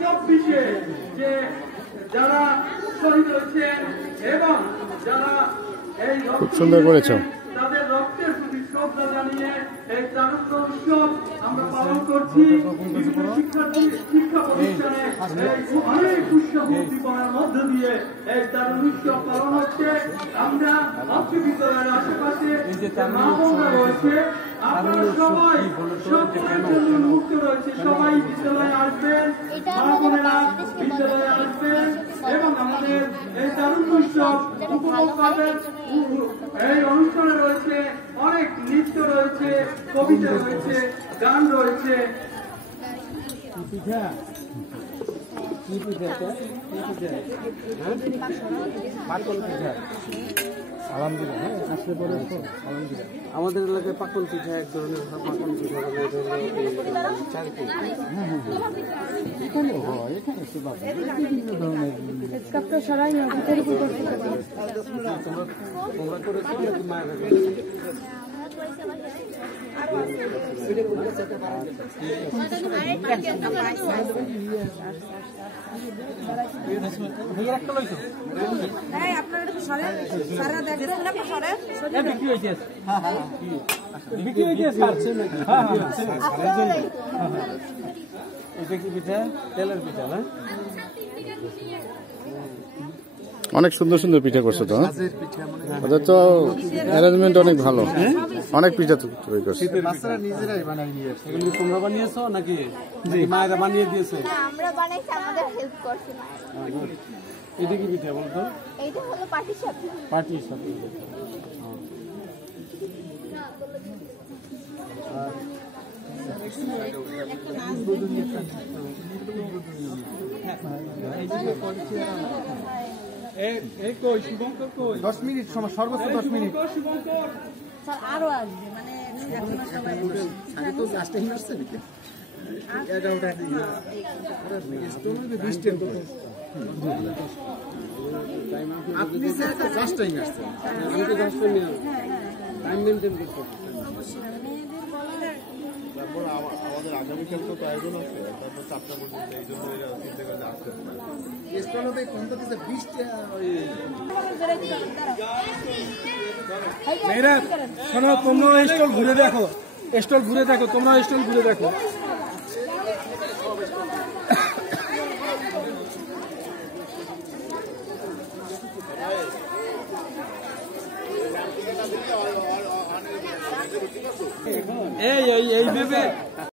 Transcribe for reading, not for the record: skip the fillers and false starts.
24-এ যে যারা শহীদ হয়েছেন এবং যারা এই খুব সুন্দর করেছো তাদের রক্তের প্রতি শ্রদ্ধা জানিয়ে এই তারুণ্য উৎসব আমরা পালন করছি। শিক্ষা প্রতিষ্ঠানে অনেক উৎসব উদ্দীপনার মধ্য দিয়ে এই তারুণ্য উৎসব পালন হচ্ছে। আমরা বিদ্যালয়ের আশেপাশে মা বোনরা রয়েছে, আপনারা সবাই মুক্ত রয়েছে, সবাই বিদ্যালয়ে আসবেন, মা বোনেরা বিদ্যালয়ে আসবেন এবং আমাদের এই তারুণ্য উৎসব উপভোগ করবেন। এই অনুষ্ঠানে রয়েছে অনেক নৃত্য রয়েছে, কবিতা রয়েছে, গান রয়েছে। আমাদের এলাকায় পাকন পিঠা এক ধরনের পাকন পিঠা তোমরা করেছো নাকি মায়ের তেলের পিঠা না অনেক সুন্দর সুন্দর পিঠা করছো তো ওদের তো অ্যারেঞ্জমেন্ট অনেক ভালো অনেক পিঠা তৈরি করছে নিজেরাই বানাই নিয়ে এগুলো তোমরা বানিয়েছো নাকি মায়েরা বানিয়ে দিয়েছে আমরা বানাইছি আমাদের হেল্প করছে এটা কি পিঠা বলতো এইটা হলো পাটিসাপটা আর 10 মিনিট সময় সর্বোচ্চ 10 মিনিট আরো আসবে মানে আগে তো লাস্ট টাইম আসছে নাকি 11টা আপনি স্যার লাস্ট টাইম আসছেন আমি তো 10 টাইম টাইম মেইনটেইন করতে তারপর আমাদের আগামীকাল তো আয়োজন আছে তারপর 4টা পর্যন্ত এই জন্য চিন্তা করে আসতে পারে স্টলতে কোনটা দিতে 20টা মেয়েরা শোনো তোমরা স্টল ঘুরে দেখো তোমরা স্টল ঘুরে দেখো এই ভেবে